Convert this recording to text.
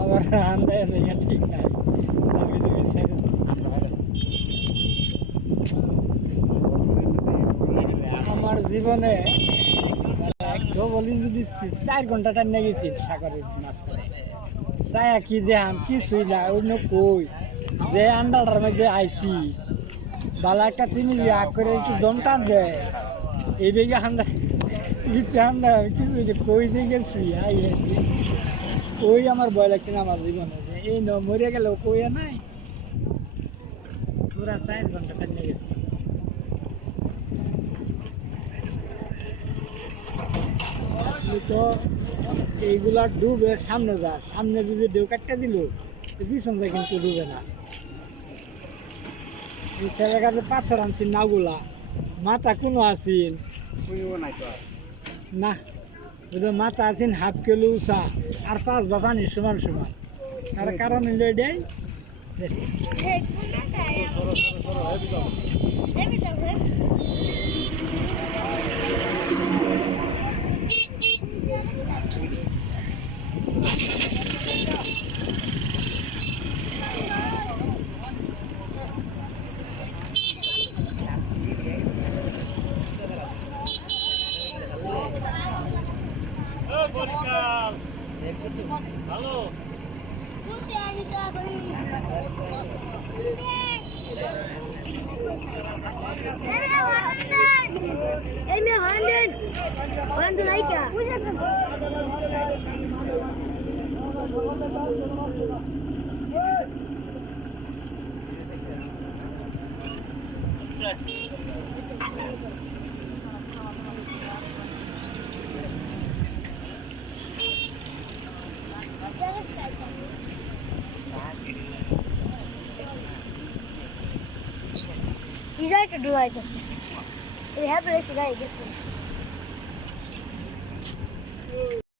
আবার আন্দায় দেখা ঠিক নাই। আমি তো বিচারে আমার জীবনে ইঞ্জিন স্পিড চার ঘণ্টা টান গেছি সাগরের মাছ করে চায়া কি যে আম, কিছুই না, অন্য কই। যে আন্ডারটার মধ্যে আইসি বালা একটা তিনি ইয়া করে একটু দম টান দেয় এই বেগে হান্দা ইচ্ছে হান্দা কিছু কই যে গেছি, আই কই আমার ভয় লাগছে না আমার জীবনে? এই ন মরে গেল কই নাই? পুরা চার ঘণ্টা টান গেছে আসলে তো এইগুলা ডুবে সামনে যা সামনে যদি ঢেউ কাটতে দিল তো পিছন কিন্তু ডুবে না। এই ছেলেকাতে পাথর আনছি নাগুলা। মাথা কোনো আছেন না। মাথা আছেন হাফ কিলো চা আর পাঁচ বা পানি সমান সমান। আর কারণ হইল এটাই। Ey mir Handen! Handen Leica! Wie seid Güzel bir dolay the guy böyle sigara gitsin.